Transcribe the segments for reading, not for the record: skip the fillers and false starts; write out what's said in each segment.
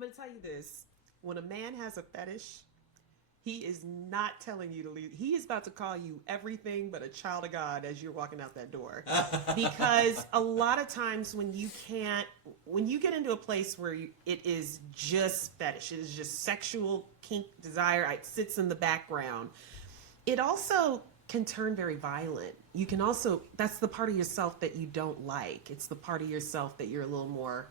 I'm going to tell you this. When a man has a fetish, he is not telling you to leave. He is about to call you everything but a child of God as you're walking out that door. Because a lot of times when you get into a place where it is just fetish, it is just sexual kink desire, it sits in the background, it also can turn very violent. You can also, that's the part of yourself that you don't like. It's the part of yourself that you're a little more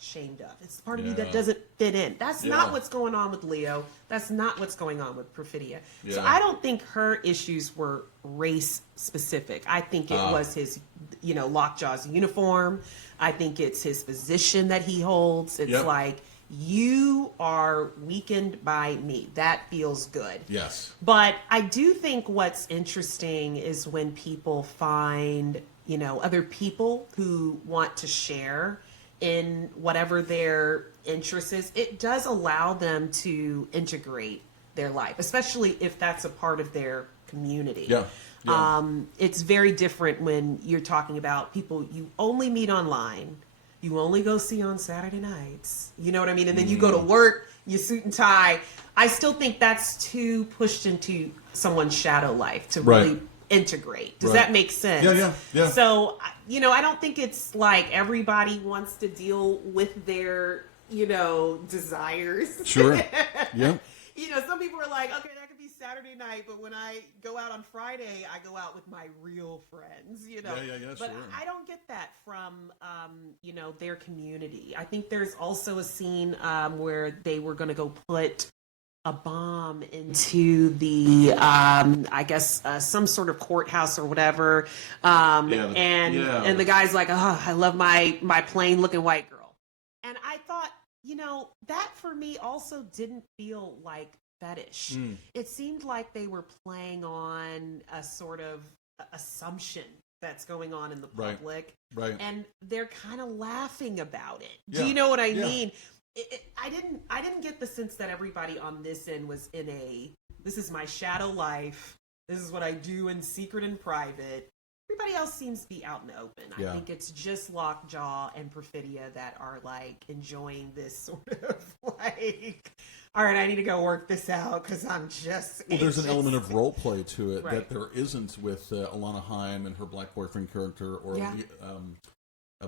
ashamed of. It's the part of you that doesn't fit in. That's not what's going on with Leo. That's not what's going on with Perfidia. So I don't think her issues were race specific. I think it was his, Lockjaw's uniform. I think it's his position that he holds. It's like, you are weakened by me. That feels good. Yes. But I do think what's interesting is when people find, other people who want to share in whatever their interest is. It does allow them to integrate their life, especially if that's a part of their community. It's very different when you're talking about people you only meet online, you only go see on Saturday nights. You know what I mean? And then you go to work, you suit and tie. I still think that's too pushed into someone's shadow life to really integrate. Does that make sense? Yeah. So, I don't think it's like everybody wants to deal with their, desires. Sure. Yeah. Some people are like, okay, that could be Saturday night, but when I go out on Friday, I go out with my real friends, Yeah, But sure. I don't get that from, their community. I think there's also a scene where they were going to go put a bomb into the, some sort of courthouse or whatever. And the guy's like, oh, I love my plain looking white girl. And I thought, that for me also didn't feel like fetish. It seemed like they were playing on a sort of assumption that's going on in the public. Right. And they're kind of laughing about it. Do you know what I mean? I didn't get the sense that everybody on this end was in this is my shadow life. This is what I do in secret and private. Everybody else seems to be out in the open. I think it's just Lockjaw and Perfidia that are like enjoying this sort of like, all right, I need to go work this out because I'm just. Well, there's an element of role play to it that there isn't with Alana Haim and her black boyfriend character, or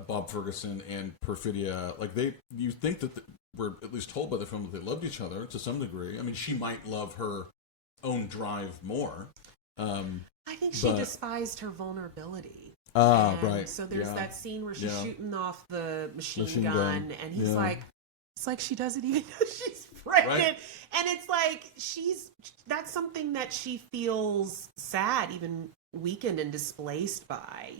Bob Ferguson and Perfidia. Like you think that we're at least told by the film that they loved each other to some degree. I mean, she might love her own drive more. I think she despised her vulnerability. Right. So there's that scene where she's shooting off the machine gun, and he's like, it's like she doesn't even know she's pregnant. And it's like that's something that she feels sad, even weakened and displaced by,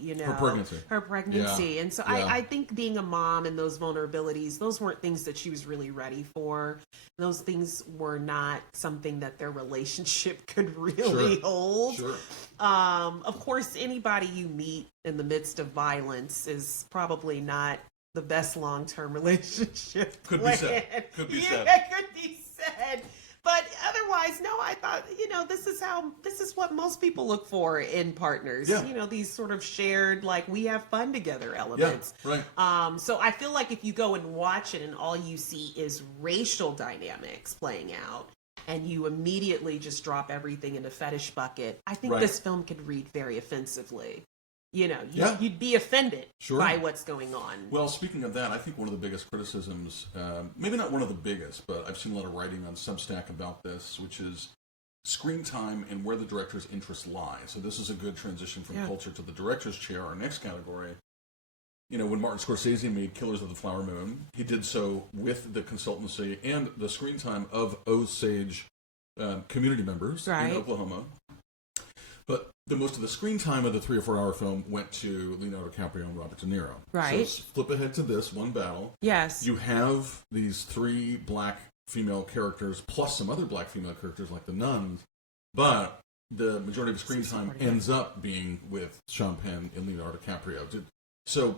her pregnancy. And so I think being a mom and those vulnerabilities, those weren't things that she was really ready for. Those things were not something that their relationship could really hold. Sure. Of course, anybody you meet in the midst of violence is probably not the best long-term relationship. Could be said. Could be said. But otherwise, no, I thought, this is what most people look for in partners. These sort of shared, like, we have fun together elements. Yeah, right. So I feel like if you go and watch it and all you see is racial dynamics playing out, and you immediately just drop everything in a fetish bucket, I think this film could read very offensively. You'd be offended by what's going on. Well, speaking of that, I think one of the biggest criticisms, maybe not one of the biggest, but I've seen a lot of writing on Substack about this, which is screen time and where the director's interests lie. So this is a good transition from culture to the director's chair, our next category. When Martin Scorsese made Killers of the Flower Moon, he did so with the consultancy and the screen time of Osage community members in Oklahoma. But the most of the screen time of the 3 or 4 hour film went to Leonardo DiCaprio and Robert De Niro. Right. So flip ahead to this one battle. Yes. You have these 3 black female characters plus some other black female characters like the nuns, but the majority of the screen time ends up being with Sean Penn and Leonardo DiCaprio. So